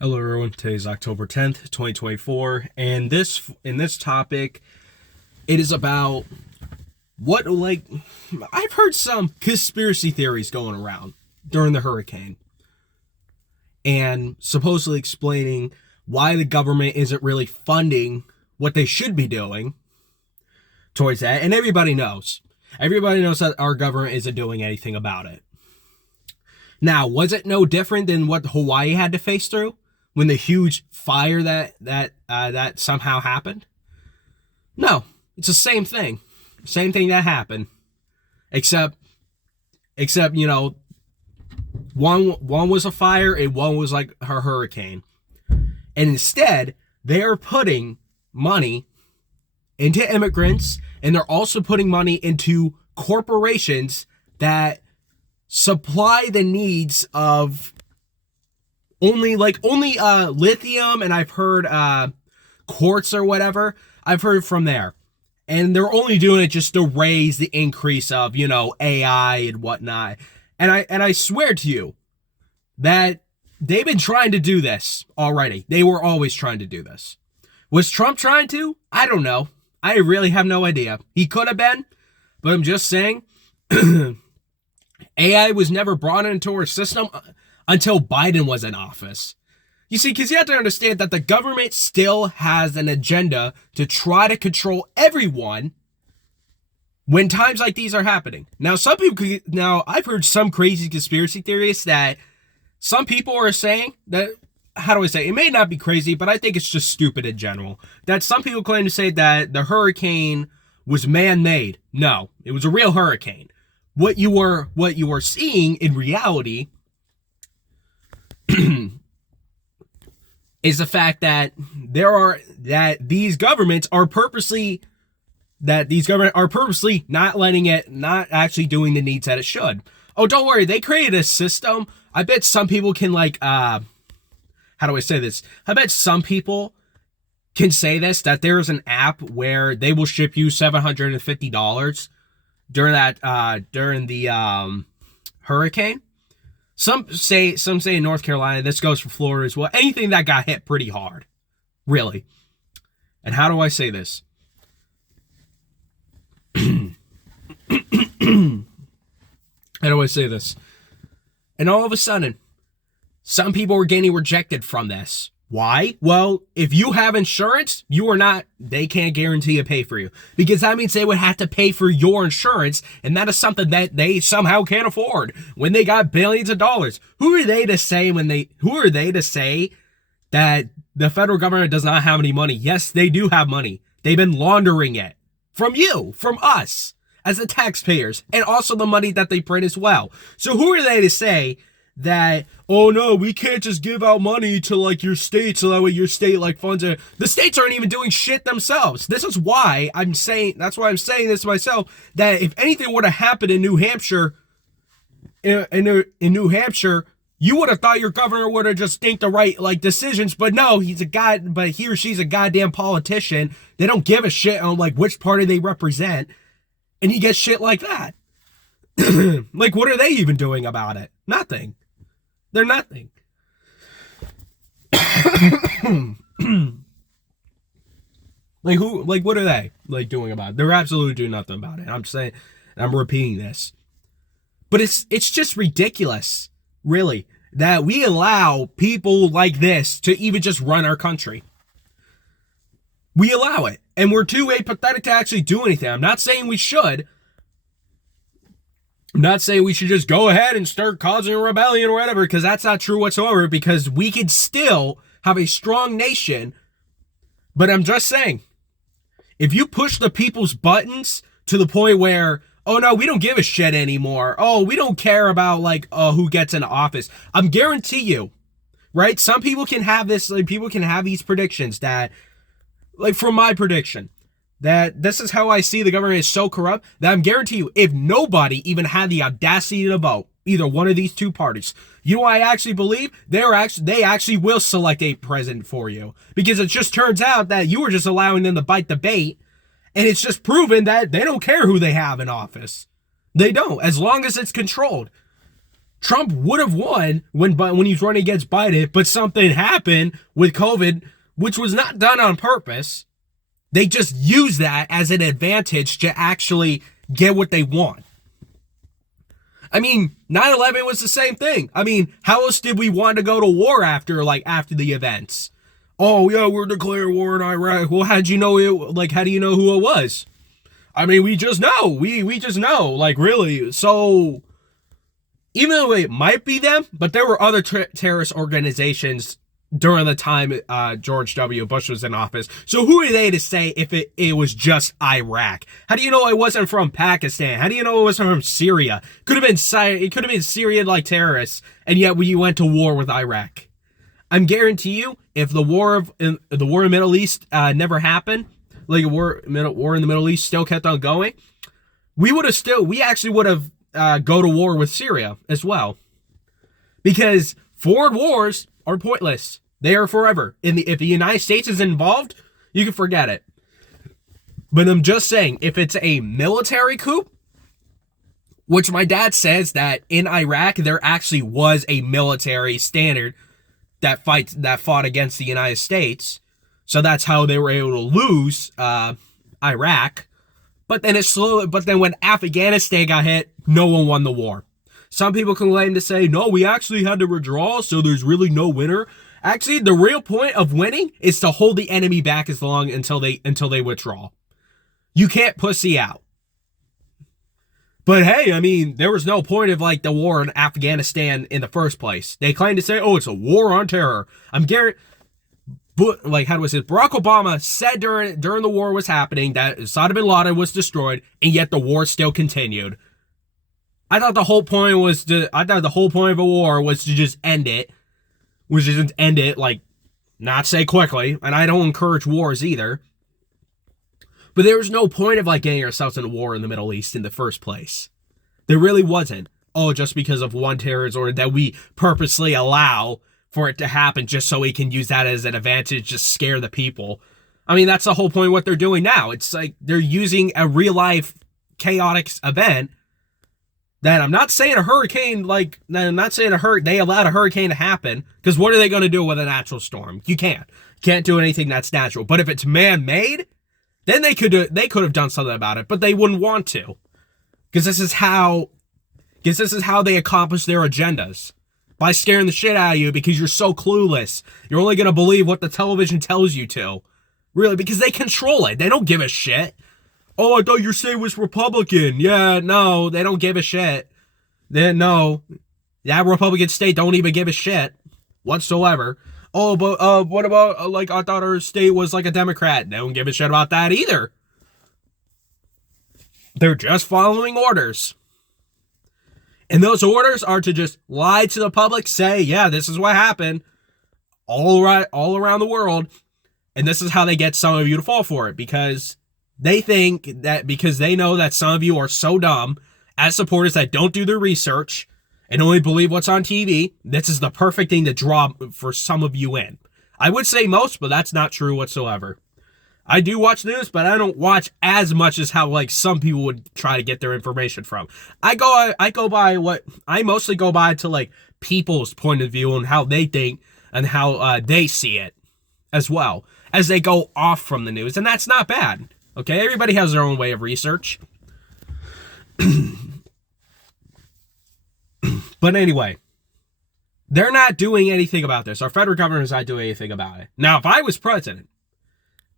Hello everyone. Today is October 10th, 2024, and this topic it is about what I've heard some conspiracy theories going around during the hurricane and supposedly explaining why the government isn't really funding what they should be doing towards that. And everybody knows. Everybody knows that our government isn't doing anything about it. Now, was it no different than what Hawaii had to face through when the huge fire that somehow happened? No, it's the same thing that happened, except one was a fire and one was like a hurricane, and instead they're putting money into immigrants, and they're also putting money into corporations that supply the needs of only lithium, and I've heard quartz or whatever. I've heard from there, and they're only doing it just to raise the increase of AI and whatnot. And I swear to you that they've been trying to do this already. They were always trying to do this. Was Trump trying to? I don't know. I really have no idea. He could have been, but I'm just saying. AI was never brought into our system until Biden was in office. You see, because you have to understand that the government still has an agenda to try to control everyone when times like these are happening. Now, I've heard some crazy conspiracy theorists that some people are saying that, how do I say, it may not be crazy, but I think it's just stupid in general, that some people claim to say that the hurricane was man-made. No, it was a real hurricane. What you were seeing in reality is the fact that these governments are purposely not actually doing the needs that it should. Oh, don't worry, they created a system. I bet some people can how do I say this? I bet some people can say this, that there's an app where they will ship you $750 during the hurricane. Some say in North Carolina. This goes for Florida as well. Anything that got hit pretty hard, really. And how do I say this? How do I say this? And all of a sudden, some people were getting rejected from this. Why? Well, if you have insurance, they can't guarantee to pay for you. Because that means they would have to pay for your insurance, and that is something that they somehow can't afford when they got billions of dollars. Who are they to say that the federal government does not have any money? Yes, they do have money. They've been laundering it from us, as the taxpayers, and also the money that they print as well. So who are they to say that, oh no, we can't just give out money to your state so that way your state funds it? The states aren't even doing shit themselves. That's why I'm saying this myself, that if anything were to happen in New Hampshire, in New Hampshire, you would have thought your governor would have just think the right decisions, but no, he or she's a goddamn politician. They don't give a shit on which party they represent, and he gets shit like that. What are they even doing about it? Nothing. They're nothing. What are they doing about it? They're absolutely doing nothing about it. I'm repeating this. But it's just ridiculous, really, that we allow people like this to even just run our country. We allow it, and we're too apathetic to actually do anything. I'm not saying we should. I'm not saying we should just go ahead and start causing a rebellion or whatever, because that's not true whatsoever, because we could still have a strong nation. But I'm just saying, if you push the people's buttons to the point where, oh no, we don't give a shit anymore. Oh, we don't care about who gets in office. I'm guarantee you, right? Some people can have this, people can have these predictions that, from my prediction, that this is how I see the government is so corrupt, that I'm guarantee you, if nobody even had the audacity to vote either one of these two parties, you know what I actually believe? They actually will select a president for you. Because it just turns out that you were just allowing them to bite the bait, and it's just proven that they don't care who they have in office. They don't, as long as it's controlled. Trump would have won when he was running against Biden, but something happened with COVID, which was not done on purpose. They just use that as an advantage to actually get what they want. I mean, 9/11 was the same thing. I mean, how else did we want to go to war after the events? Oh yeah, we're declaring war in Iraq. Well, how do you know who it was? I mean, we just know. We just know, like, really. So, even though it might be them, but there were other terrorist organizations during the time George W. Bush was in office. So who are they to say if it was just Iraq? How do you know it wasn't from Pakistan? How do you know it was from Syria? It could have been Syrian-like terrorists, and yet we went to war with Iraq. I'm guarantee you, if the war in the Middle East never happened, like a war in the Middle East still kept on going, we actually would have go to war with Syria as well. Because foreign wars are pointless. They are forever. If the United States is involved, you can forget it. But I'm just saying, if it's a military coup, which my dad says that in Iraq, there actually was a military standard that fought against the United States. So that's how they were able to lose Iraq. But then when Afghanistan got hit, no one won the war. Some people claim to say, no, we actually had to withdraw, so there's really no winner. Actually, the real point of winning is to hold the enemy back as long until they withdraw. You can't pussy out. But hey, I mean, there was no point of the war in Afghanistan in the first place. They claim to say, oh, it's a war on terror. But how do I say it? Barack Obama said during the war was happening that Osama bin Laden was destroyed, and yet the war still continued. I thought the whole point of a war was to just end it. Not say quickly, and I don't encourage wars either. But there was no point of getting ourselves in a war in the Middle East in the first place. There really wasn't. Oh, just because of one terrorist order that we purposely allow for it to happen just so we can use that as an advantage to scare the people. I mean, that's the whole point of what they're doing now. It's like they're using a real life chaotic event that I'm not saying they allowed a hurricane to happen, because what are they going to do with a natural storm? You can't do anything that's natural. But if it's man-made, then they could have done something about it, but they wouldn't want to, because this is how they accomplish their agendas. By scaring the shit out of you because you're so clueless. You're only going to believe what the television tells you to. Really, because they control it. They don't give a shit. Oh, I thought your state was Republican. Yeah, no, they don't give a shit. No, that Republican state don't even give a shit whatsoever. Oh, but what about, I thought our state was a Democrat. They don't give a shit about that either. They're just following orders. And those orders are to just lie to the public, say, yeah, this is what happened all around the world. And this is how they get some of you to fall for it, because they know that some of you are so dumb as supporters that don't do their research and only believe what's on TV. This is the perfect thing to draw for some of you in. I would say most, but that's not true whatsoever. I do watch news, but I don't watch as much as how some people would try to get their information from. I mostly go by to people's point of view and how they think and how they see it, as well as they go off from the news, and that's not bad. Okay, everybody has their own way of research. But anyway, they're not doing anything about this. Our federal government is not doing anything about it. Now, if I was president,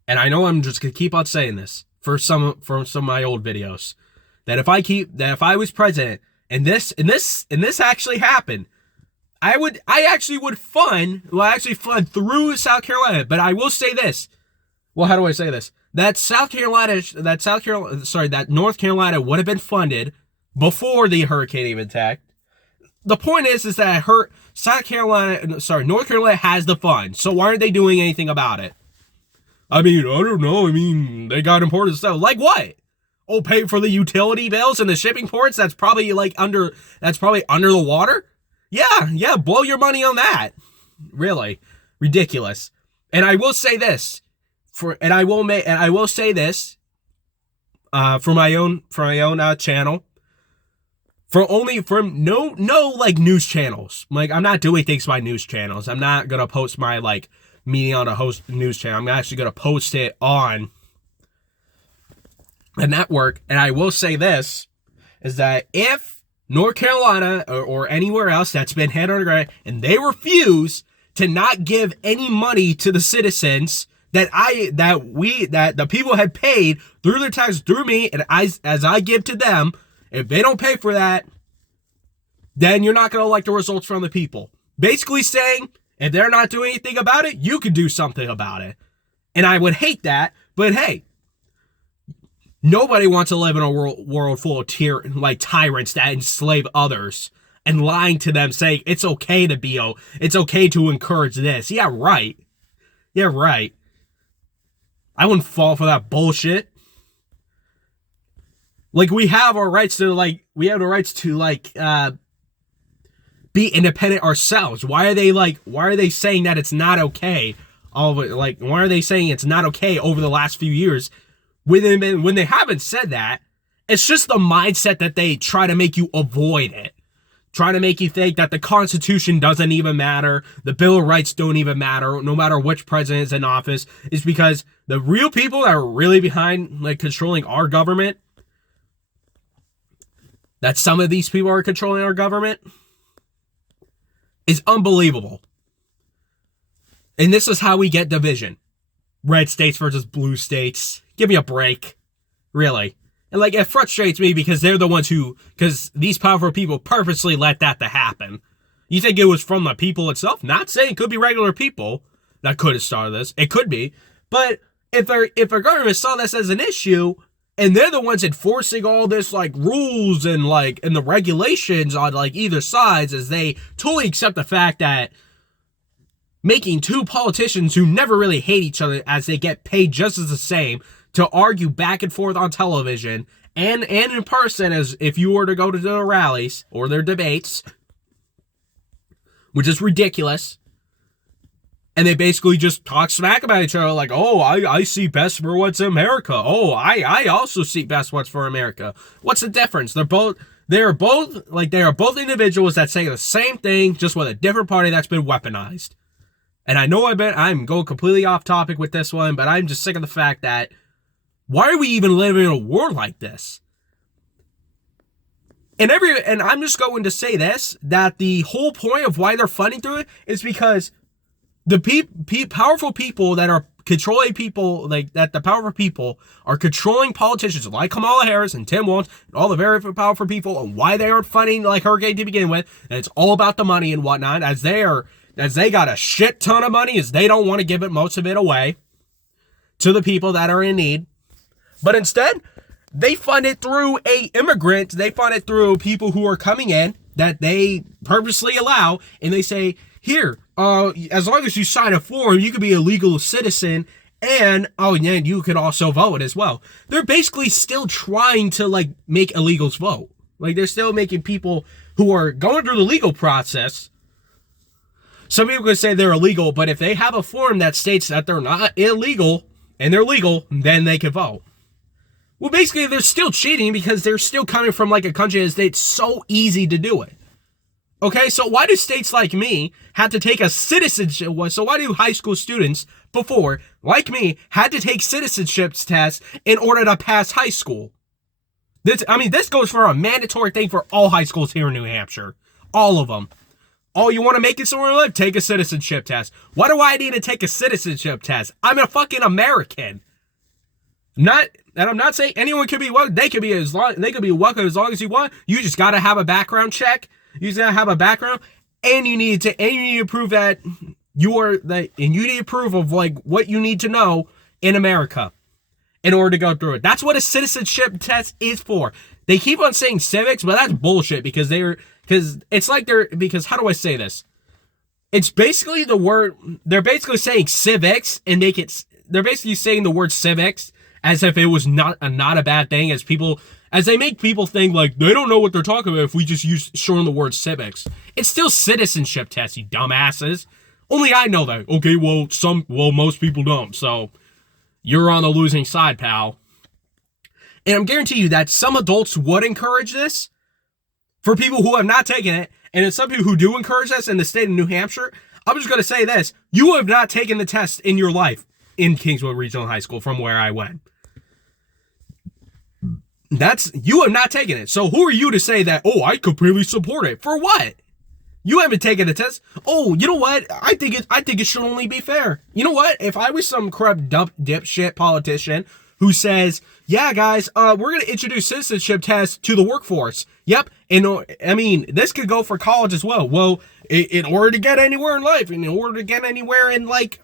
and I know I'm just gonna keep on saying this for some of my old videos, that if I was president and this actually happened, I actually would fund through South Carolina. But I will say this. Well, how do I say this? That North Carolina would have been funded before the hurricane even attacked. The point is that North Carolina has the fund. So why aren't they doing anything about it? I mean, I don't know. I mean, they got important stuff. Like what? Oh, pay for the utility bills and the shipping ports? That's probably under the water? Yeah, blow your money on that. Really. Ridiculous. And I will say this. For my own channel. From no like news channels. Like, I'm not doing things by news channels. I'm not gonna post my like meeting on a host news channel. I'm actually gonna post it on a network. And I will say this is that if North Carolina or anywhere else that's been hit on the ground and they refuse to not give any money to the citizens that the people had paid through their taxes, through me, and as I give to them, if they don't pay for that, then you're not going to like the results from the people. Basically saying, if they're not doing anything about it, you can do something about it. And I would hate that, but hey, nobody wants to live in a world full of tyrants that enslave others and lying to them, saying it's okay to encourage this. Yeah, right. Yeah, right. I wouldn't fall for that bullshit. Like, we have the rights to be independent ourselves. Why are they saying that it's not okay? Why are they saying it's not okay over the last few years when they haven't said that? It's just the mindset that they try to make you avoid it. Try to make you think that the Constitution doesn't even matter, the Bill of Rights don't even matter, no matter which president is in office. Is because the real people that are really behind, like, controlling our government, that some of these people are controlling our government, is unbelievable. And this is how we get division. Red states versus blue states. Give me a break. Really. And, like, it frustrates me because they're the ones because these powerful people purposely let that to happen. You think it was from the people itself? Not saying it could be regular people that could have started this. It could be. But if our government saw this as an issue, and they're the ones enforcing all this, like, rules and the regulations on, like, either sides, as they totally accept the fact that making two politicians who never really hate each other, as they get paid just as the same, to argue back and forth on television and in person, as if you were to go to their rallies or their debates, which is ridiculous. And they basically just talk smack about each other, like, oh, I see best for what's America. Oh, I also see best what's for America. What's the difference? They are both individuals that say the same thing, just with a different party that's been weaponized. And I know I'm going completely off topic with this one, but I'm just sick of the fact that why are we even living in a war like this? And I'm just going to say this, that the whole point of why they're funding through it is because the powerful people that are controlling people, like that the powerful people are controlling politicians like Kamala Harris and Tim Walz and all the very powerful people, and why they aren't funding like Hurricane to begin with. And it's all about the money and whatnot, as they got a shit ton of money, as they don't want to give most of it away to the people that are in need. But instead, they fund it through immigrants. They fund it through people who are coming in that they purposely allow. And they say, here, as long as you sign a form, you could be a legal citizen. And you could also vote as well. They're basically still trying to, like, make illegals vote. Like, they're still making people who are going through the legal process. Some people could say they're illegal, but if they have a form that states that they're not illegal and they're legal, then they can vote. Well, basically, they're still cheating because they're still coming from, like, a country that's it's so easy to do it. Okay, so why do states like me have to take a citizenship? So why do high school students before, like me, had to take citizenship tests in order to pass high school? This goes for a mandatory thing for all high schools here in New Hampshire. All of them. Oh, you want to make it somewhere to live? Take a citizenship test. Why do I need to take a citizenship test? I'm a fucking American. I'm not saying anyone can be welcome. They could be welcome as long as you want. You just gotta have a background check. You just gotta have a background, and you need to prove that and you need to prove of, like, what you need to know in America in order to go through it. That's what a citizenship test is for. They keep on saying civics, but that's bullshit because how do I say this? It's basically they're basically saying civics and they're basically saying the word civics as if it was not a bad thing, as they make people think like they don't know what they're talking about if we just use shorten the word civics. It's still citizenship test, you dumbasses. Only I know that. Okay, well most people don't, so you're on the losing side, pal. And I'm guaranteeing you that some adults would encourage this For people who have not taken it, and it's some people who do encourage this in the state of New Hampshire, I'm just going to say this. You have not taken the test in your life in Kingswood Regional High School from where I went. You have not taken it. So who are you to say that, oh, I completely support it? For what? You haven't taken the test. Oh, you know what? I think it should only be fair. You know what? If I was some corrupt dipshit politician who says, yeah, guys, we're going to introduce citizenship tests to the workforce. Yep. And I mean, this could go for college as well. Well, in order to get anywhere in life, in order to get anywhere in like,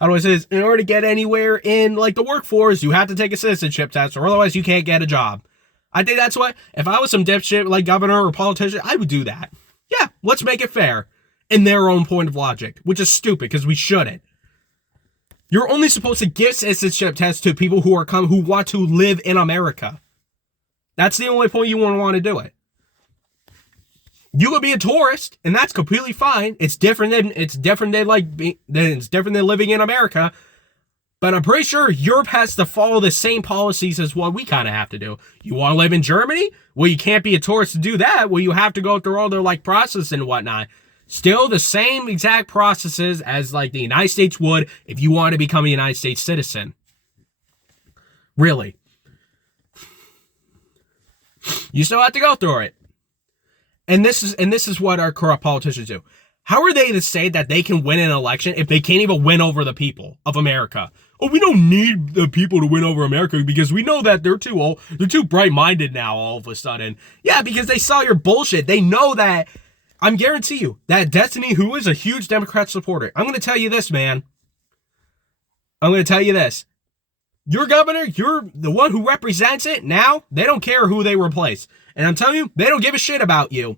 how do I say this? In order to get anywhere in like the workforce, you have to take a citizenship test or otherwise you can't get a job. I think that's what, if I was some dipshit like governor or politician, I would do that. Yeah, let's make it fair in their own point of logic, which is stupid because we shouldn't. You're only supposed to give citizenship tests to people who want to live in America. That's the only point you want to do it. You could be a tourist, and that's completely fine. It's different than living in America. But I'm pretty sure Europe has to follow the same policies as what we kind of have to do. You want to live in Germany? Well, you can't be a tourist to do that. Well, you have to go through all their like process and whatnot. Still the same exact processes as like the United States would if you want to become a United States citizen. Really. You still have to go through it. And this is what our corrupt politicians do. How are they to say that they can win an election if they can't even win over the people of America? Oh, we don't need the people to win over America because we know that they're too bright-minded now all of a sudden. Yeah, because they saw your bullshit. They know that. I'm guarantee you that Destiny, who is a huge Democrat supporter, I'm going to tell you this, man. I'm going to tell you this. Your governor, you're the one who represents it now. They don't care who they replace. And I'm telling you, they don't give a shit about you.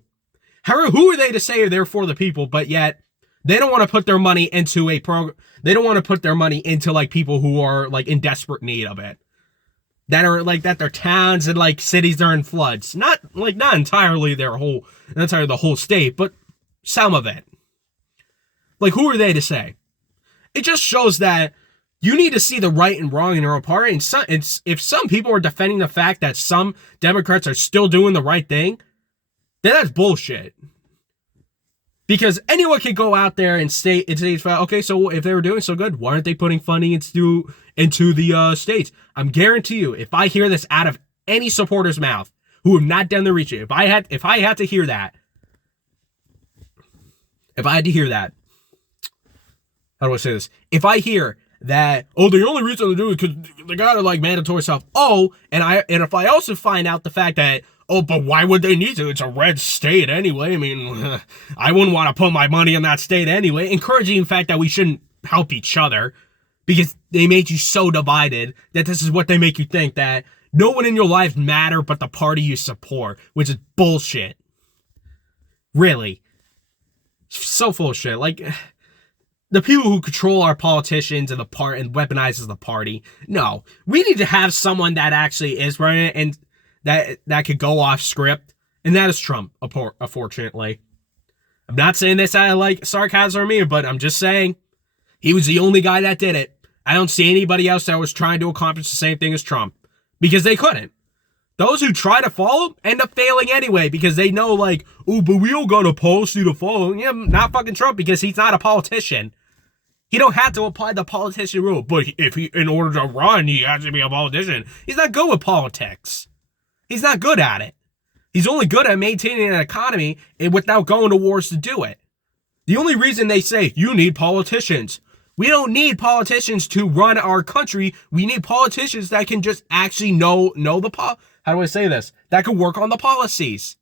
Who are they to say they're for the people, but yet they don't want to put their money into a program. They don't want to put their money into like people who are like in desperate need of it. That are like that their towns and like cities are in floods. Not entirely the whole state, but some of it. Like who are they to say? It just shows that you need to see the right and wrong in your own party. And if some people are defending the fact that some Democrats are still doing the right thing, then that's bullshit. Because anyone can go out there and say, okay, so if they were doing so good, why aren't they putting funding into the states? I'm guarantee you, if I hear this out of any supporter's mouth who have not done the research, if I had to hear that, how do I say this? If I hear that, oh, the only reason they're doing it because they got to like mandatory stuff. Oh, and if I also find out the fact that, oh, but why would they need to? It's a red state anyway. I mean, I wouldn't want to put my money in that state anyway. Encouraging the fact that we shouldn't help each other because they made you so divided that this is what they make you think, that no one in your life matter but the party you support, which is bullshit. Really. So full of shit. Like, the people who control our politicians and weaponizes the party. No, we need to have someone that actually is running it and that could go off script, and that is Trump, unfortunately. I'm not saying this out of like sarcasm or me, but I'm just saying he was the only guy that did it. I don't see anybody else that was trying to accomplish the same thing as Trump, because they couldn't. Those who try to follow end up failing anyway, because they know like, oh, but we don't got a policy to follow. Yeah, not fucking Trump, because he's not a politician. He don't have to apply the politician rule, but in order to run, he has to be a politician. He's not good with politics. He's not good at it. He's only good at maintaining an economy without going to wars to do it. The only reason they say, you need politicians. We don't need politicians to run our country. We need politicians that can just actually know how do I say this? That can work on the policies.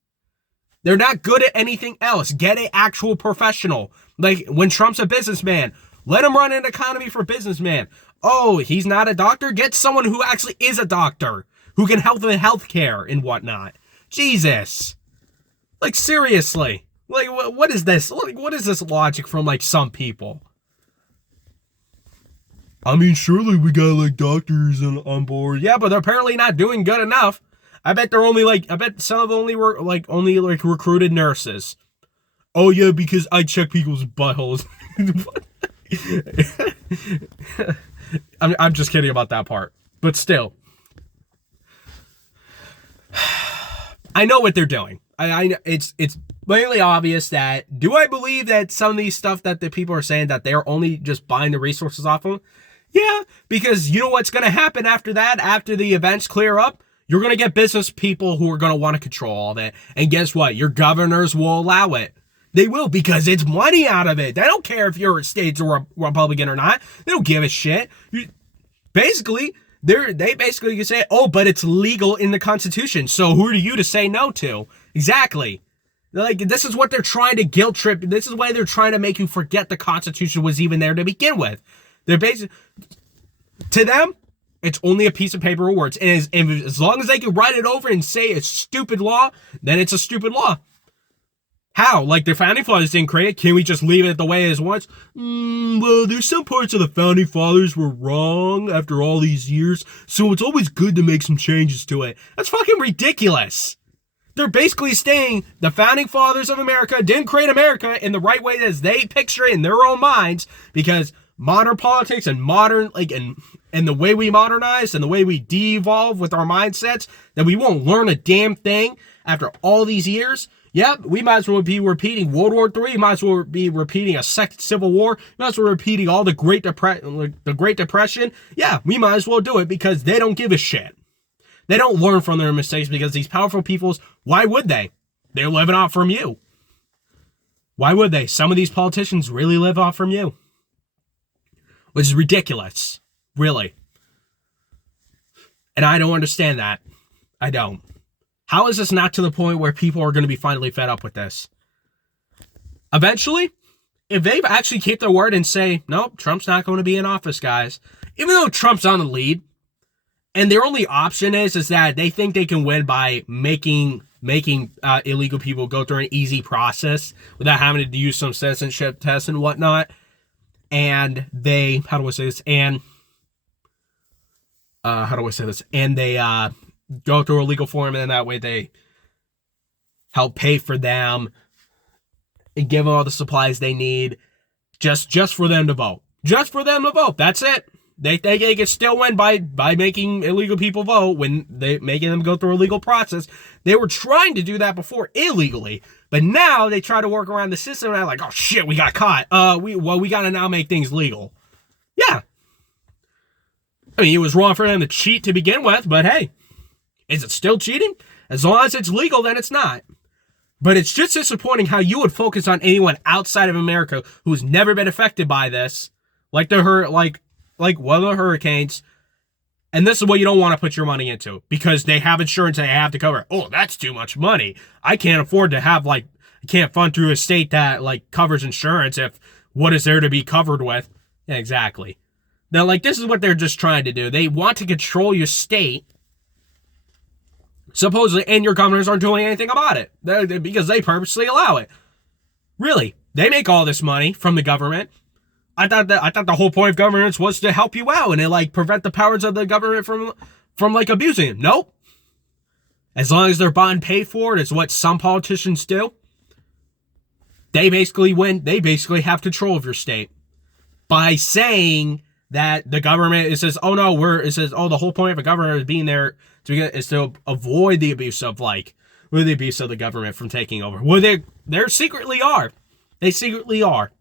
They're not good at anything else. Get an actual professional. Like when Trump's a businessman, let him run an economy for businessman. Oh, he's not a doctor? Get someone who actually is a doctor, who can help with healthcare and whatnot. Jesus. Like, seriously. Like, what is this? Like, what is this logic from, like, some people? I mean, surely we got, like, doctors on board. Yeah, but they're apparently not doing good enough. I bet some of them only recruited nurses. Oh, yeah, because I check people's buttholes. I'm just kidding about that part. But still. I know what they're doing. it's blatantly obvious that, do I believe that some of these stuff that the people are saying that they're only just buying the resources off of them? Yeah, because you know what's going to happen after that, after the events clear up? You're going to get business people who are going to want to control all of it. And guess what? Your governors will allow it. They will, because it's money out of it. They don't care if you're a state or a Republican or not. They don't give a shit. Basically, they basically can say, oh, but it's legal in the Constitution. So who are you to say no to? Exactly. Like, this is what they're trying to guilt trip. This is why they're trying to make you forget the Constitution was even there to begin with. They're basically, to them, it's only a piece of paper or words. And as long as they can write it over and say it's stupid law, then it's a stupid law. How? Like the Founding Fathers didn't create it. Can we just leave it the way it is once? Well, there's some parts of the Founding Fathers were wrong after all these years, so it's always good to make some changes to it. That's fucking ridiculous. They're basically saying the Founding Fathers of America didn't create America in the right way as they picture it in their own minds, because modern politics and modern, like, and the way we modernize and the way we de-evolve with our mindsets, that we won't learn a damn thing after all these years. Yep, we might as well be repeating World War III. Might as well be repeating a second Civil War. Might as well be repeating all the Great Depression. Yeah, we might as well do it, because they don't give a shit. They don't learn from their mistakes, because these powerful peoples, why would they? They're living off from you. Why would they? Some of these politicians really live off from you. Which is ridiculous. Really. And I don't understand that. I don't. How is this not to the point where people are going to be finally fed up with this? Eventually, if they actually keep their word and say, nope, Trump's not going to be in office, guys. Even though Trump's on the lead, and their only option is that they think they can win by making illegal people go through an easy process without having to use some citizenship tests and whatnot. And they, And they, go through a legal form, and then that way they help pay for them and give them all the supplies they need just for them to vote. Just for them to vote. That's it. They can still win by making illegal people vote when they making them go through a legal process. They were trying to do that before illegally, but now they try to work around the system, and they're like, oh shit, we got caught. We got to now make things legal. Yeah. I mean, it was wrong for them to cheat to begin with, but hey, is it still cheating? As long as it's legal, then it's not. But it's just disappointing how you would focus on anyone outside of America who's never been affected by this, like one of the hurricanes, and this is what you don't want to put your money into, because they have insurance they have to cover. Oh, that's too much money. I can't afford to have, I can't fund through a state that, covers insurance if what is there to be covered with. Yeah, exactly. Now, this is what they're just trying to do. They want to control your state, supposedly, and your governors aren't doing anything about it because they purposely allow it. Really, they make all this money from the government. I thought the whole point of governance was to help you out and prevent the powers of the government from abusing it. Nope. As long as they're bought and paid for, it's what some politicians do. They basically win. They basically have control of your state by saying that the government, it says, oh no, the whole point of a government is being there is to avoid the abuse of the government from taking over. Well, they secretly are. They secretly are.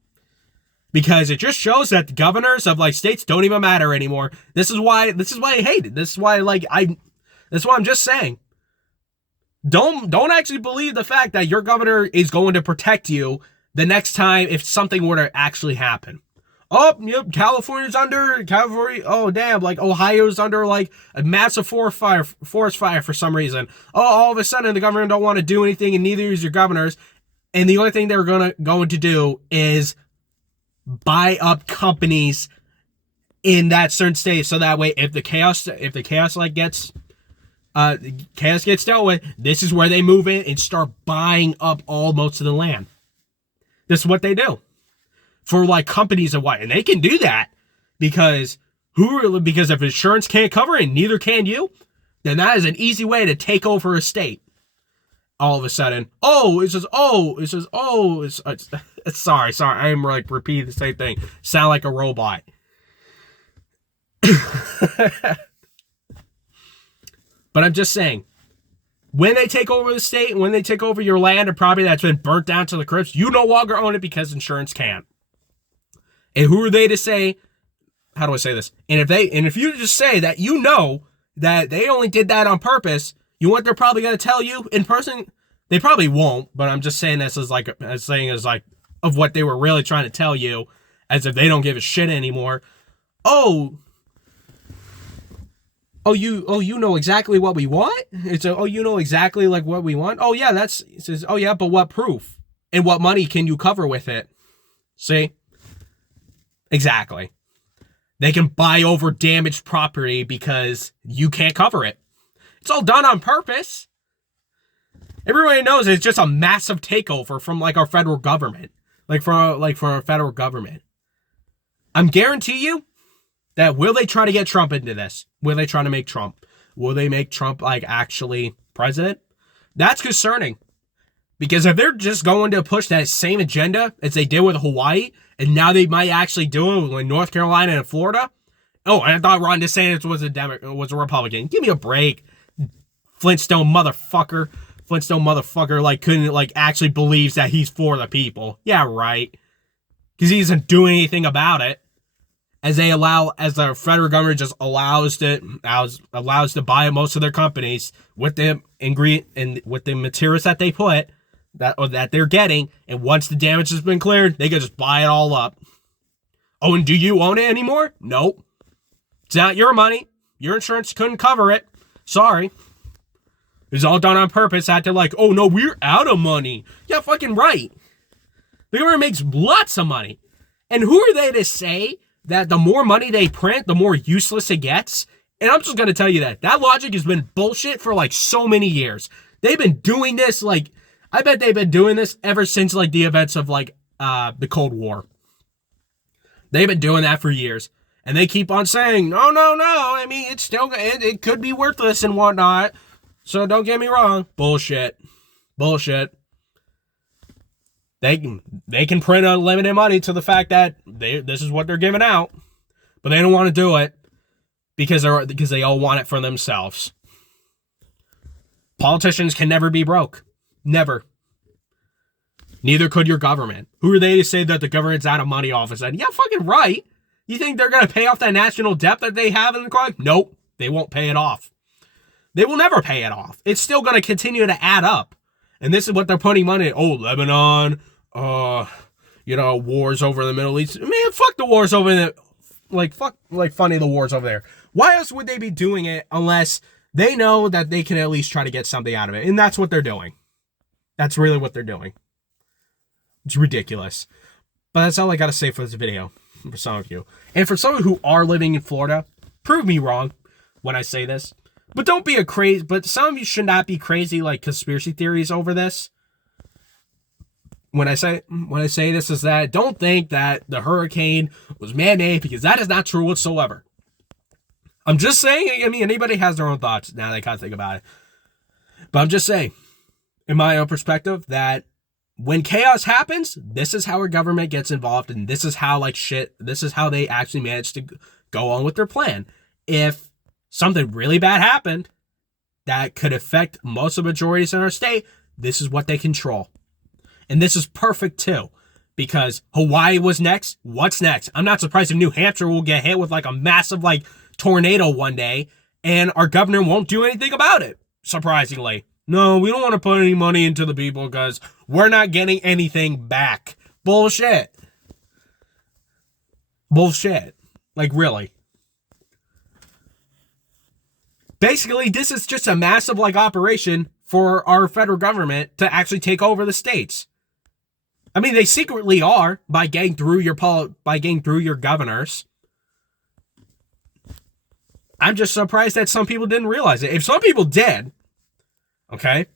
Because it just shows that the governors of states don't even matter anymore. This is why I hate it. This is why I'm just saying. Don't actually believe the fact that your governor is going to protect you the next time if something were to actually happen. Oh, yep, California. Oh, damn, Ohio's under a massive forest fire for some reason. Oh, all of a sudden the government don't want to do anything, and neither is your governors. And the only thing they're going to do is buy up companies in that certain state, so that way if the chaos gets dealt with, this is where they move in and start buying up most of the land. This is what they do for companies and what, and they can do that because if insurance can't cover it and neither can you, then that is an easy way to take over a state. All of a sudden, sorry, I'm repeating the same thing. Sound like a robot. But I'm just saying, When they take over the state, when they take over your land or property that's been burnt down to the crypts, you no longer own it because insurance can't. And who are they to say, how do I say this? And if you just say that you know that they only did that on purpose, you know what they're probably going to tell you in person? They probably won't, but I'm just saying this as of what they were really trying to tell you, as if they don't give a shit anymore. You know exactly what we want? You know exactly like what we want? Oh yeah, it says, oh yeah, but what proof? And what money can you cover with it? See? Exactly. They can buy over damaged property because you can't cover it. It's all done on purpose. Everybody knows it's just a massive takeover from like our federal government. For our federal government. I'm guarantee you that will they try to get Trump into this? Will they try to make Trump? Will they make Trump like actually president? That's concerning. Because if they're just going to push that same agenda as they did with Hawaii, and now they might actually do it with North Carolina and Florida. Oh, and I thought Ron DeSantis was a Republican. Give me a break. Flintstone motherfucker like couldn't like actually believes that he's for the people. Yeah, right. Because he doesn't do anything about it. As the federal government just allows to buy most of their companies with the ingredient and with the materials that they put that they're getting, and once the damage has been cleared, they can just buy it all up. Oh, and do you own it anymore? Nope. It's not your money. Your insurance couldn't cover it. Sorry. It's all done on purpose. Had to like, oh no, we're out of money. Yeah, fucking right. The government makes lots of money. And who are they to say that the more money they print, the more useless it gets? And I'm just going to tell you that logic has been bullshit for like so many years. They've been doing this I bet they've been doing this ever since like the events of like the Cold War. They've been doing that for years. And they keep on saying, no. I mean, it could be worthless and whatnot. So don't get me wrong. Bullshit. They can print unlimited money to the fact that this is what they're giving out. But they don't want to do it because they all want it for themselves. Politicians can never be broke. Never. Neither could your government. Who are they to say that the government's out of money all of a sudden? Yeah, fucking right. You think they're going to pay off that national debt that they have in the coin? Nope. They won't pay it off. They will never pay it off. It's still going to continue to add up. And this is what they're putting money in. Oh, Lebanon, wars over the Middle East. Man, fuck the wars over there. Funny the wars over there. Why else would they be doing it unless they know that they can at least try to get something out of it? And that's what they're doing. That's really what they're doing. It's ridiculous. But that's all I got to say for this video. For some of you. And for some of you who are living in Florida, prove me wrong when I say this. But don't be but some of you should not be crazy like conspiracy theories over this. When I say this is that don't think that the hurricane was man-made, because that is not true whatsoever. I'm just saying, I mean, anybody has their own thoughts now they kind of think about it. But I'm just saying, in my own perspective, that when chaos happens, this is how our government gets involved, and this is how this is how they actually manage to go on with their plan. If something really bad happened that could affect most of the majorities in our state, this is what they control. And this is perfect too, because Hawaii was next. What's next? I'm not surprised if New Hampshire will get hit with like a massive tornado one day, and our governor won't do anything about it, surprisingly. No, we don't want to put any money into the people because we're not getting anything back. Bullshit. Like, really. Basically, this is just a massive operation for our federal government to actually take over the states. I mean, they secretly are by getting through your governors. I'm just surprised that some people didn't realize it. If some people did, okay,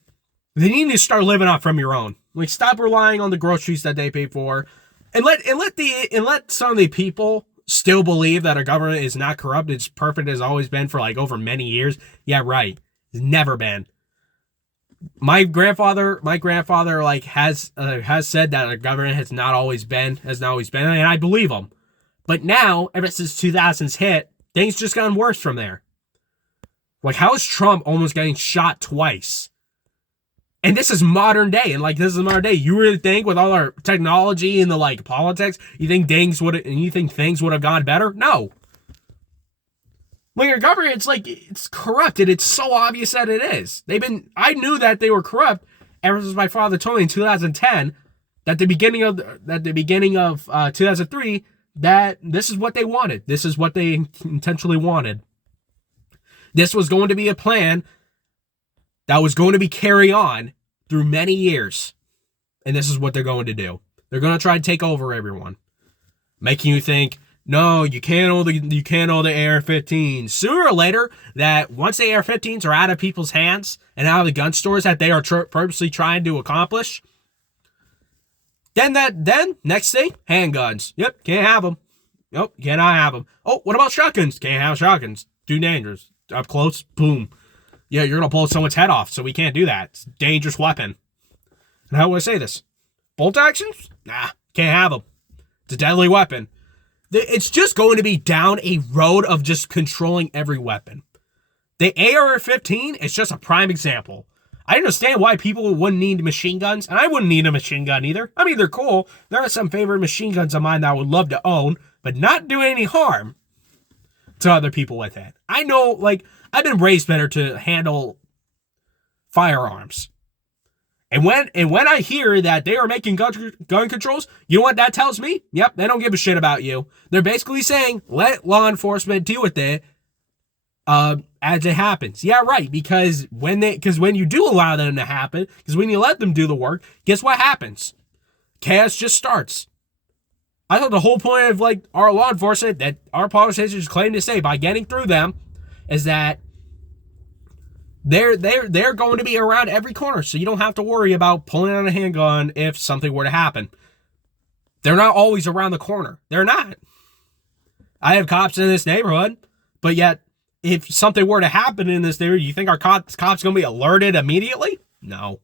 they need to start living off from your own. Stop relying on the groceries that they pay for, and let some of the people still believe that our government is not corrupt. It's perfect as always been for over many years. Yeah, right. It's never been. My grandfather has said that our government has not always been, and I believe him. But now, ever since 2000s hit, things just gotten worse from there. How is Trump almost getting shot twice? And this is modern day. And like, this is modern day. You really think with all our technology and the like politics, you think things would have gone better? No. Like, your government, it's like, it's corrupted. It's so obvious that it is. I knew that they were corrupt ever since my father told me in 2010 that the beginning of 2003, that this is what they wanted. This is what they intentionally wanted. This was going to be a plan that was going to be carried on through many years. And this is what they're going to do. They're going to try and take over everyone. Making you think, no, you can't own the AR-15s. Sooner or later, that once the AR-15s are out of people's hands and out of the gun stores that they are purposely trying to accomplish, then next thing, handguns. Yep, can't have them. Nope, cannot have them. Oh, what about shotguns? Can't have shotguns. Too dangerous. Up close, boom. Yeah, you're going to blow someone's head off, so we can't do that. It's a dangerous weapon. And how do I say this? Bolt actions? Nah, can't have them. It's a deadly weapon. It's just going to be down a road of just controlling every weapon. The AR-15 is just a prime example. I understand why people wouldn't need machine guns, and I wouldn't need a machine gun either. I mean, they're cool. There are some favorite machine guns of mine that I would love to own, but not do any harm to other people with it. I know, like, I've been raised better to handle firearms. And when I hear that they are making gun controls, you know what that tells me? Yep, they don't give a shit about you. They're basically saying, let law enforcement deal with it as it happens. Yeah, right, because when you do allow them to happen, because when you let them do the work, guess what happens? Chaos just starts. I thought the whole point of like our law enforcement that our politicians claim to say by getting through them is that they're going to be around every corner, so you don't have to worry about pulling out a handgun if something were to happen. They're not always around the corner. They're not. I have cops in this neighborhood, but yet if something were to happen in this neighborhood, you think our cops going to be alerted immediately? No,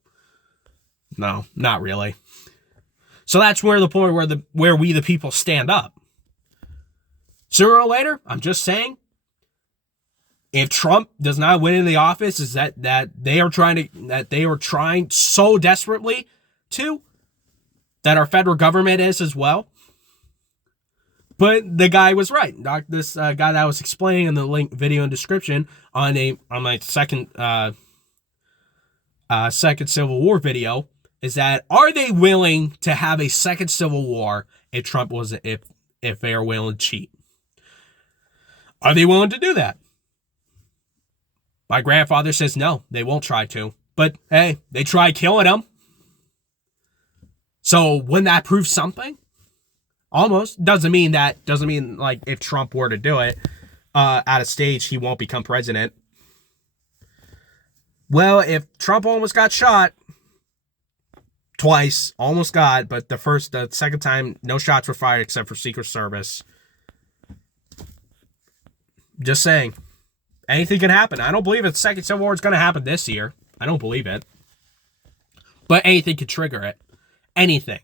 not really. So that's where the point where we the people stand up. Sooner or later, I'm just saying, if Trump does not win in the office, is that they are trying so desperately to, that our federal government is as well. But the guy was right. This guy that I was explaining in the link video and description on my second Civil War video is that, are they willing to have a second Civil War if they are willing to cheat? Are they willing to do that? My grandfather says no, they won't try to. But hey, they tried killing him. So wouldn't that prove something? Almost. Doesn't mean like if Trump were to do it at a stage, he won't become president. Well, if Trump almost got shot twice, almost got, but the second time, no shots were fired except for Secret Service. Just saying. Anything can happen. I don't believe a second Civil War is going to happen this year. I don't believe it. But anything could trigger it. Anything.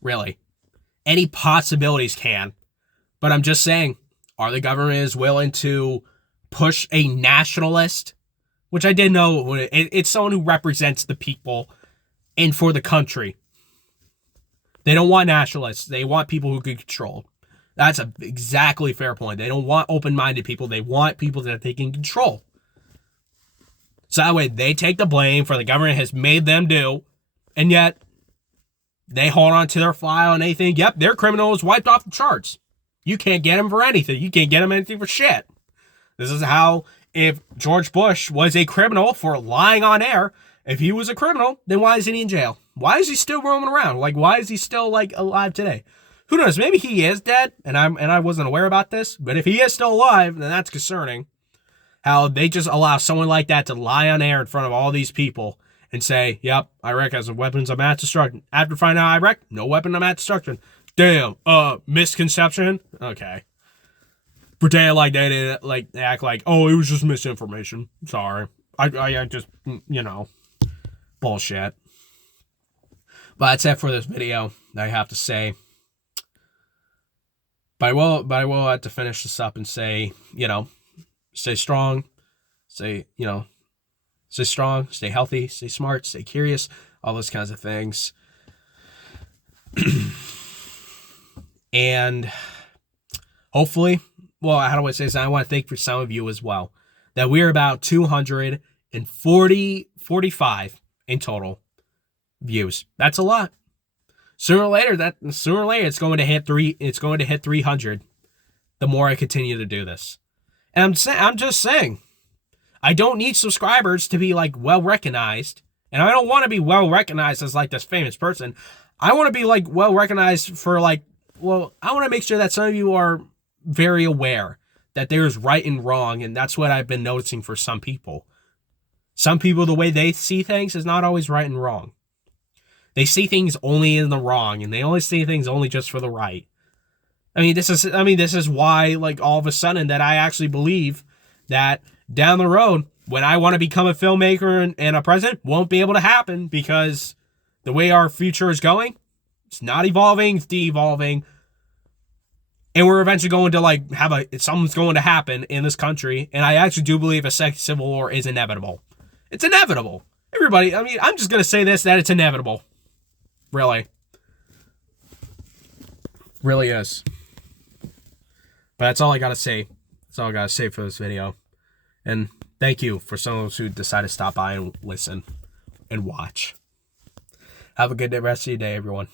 Really. Any possibilities can. But I'm just saying, are the government is willing to push a nationalist? Which I didn't know. It's someone who represents the people and for the country. They don't want nationalists. They want people who can control. That's a exactly fair point. They don't want open-minded people. They want people that they can control. So that way they take the blame for the government has made them do, and yet they hold on to their file and they think, yep, their criminal is wiped off the charts. You can't get him for anything. You can't get him anything for shit. This is how, if George Bush was a criminal for lying on air, if he was a criminal, then why isn't he in jail? Why is he still roaming around? Like, why is he still, like, alive today? Who knows? Maybe he is dead, and I wasn't aware about this. But if he is still alive, then that's concerning. How they just allow someone like that to lie on air in front of all these people and say, "Yep, Iraq has weapons of mass destruction." After finding out Iraq, no weapon of mass destruction. Damn, misconception. Okay, pretend like they didn't, like they act like, oh, it was just misinformation. Sorry, I just bullshit. But that's it for this video. I have to say. But I will have to finish this up and say, stay strong, say, Stay strong, stay healthy, stay smart, stay curious, all those kinds of things. And hopefully, well, how do I say this? I want to thank for some of you as well, that we're about 245 in total views. That's a lot. Sooner or later, it's going to hit 300. The more I continue to do this, and I'm just saying, I don't need subscribers to be like well recognized, and I don't want to be well recognized as like this famous person. I want to be like well recognized for like, well, I want to make sure that some of you are very aware that there's right and wrong, and that's what I've been noticing for some people. Some people, the way they see things is not always right and wrong. They see things only in the wrong, and they only see things only just for the right. This is why, like, all of a sudden that I actually believe that down the road, when I want to become a filmmaker and a president, won't be able to happen, because the way our future is going, it's not evolving, it's de-evolving. And we're eventually going to like something's going to happen in this country. And I actually do believe a second civil war is inevitable. It's inevitable. Everybody, I'm just going to say this, that it's inevitable. Really. Really is. But that's all I got to say. That's all I got to say for this video. And thank you for some of those who decided to stop by and listen and watch. Have a good rest of your day, everyone.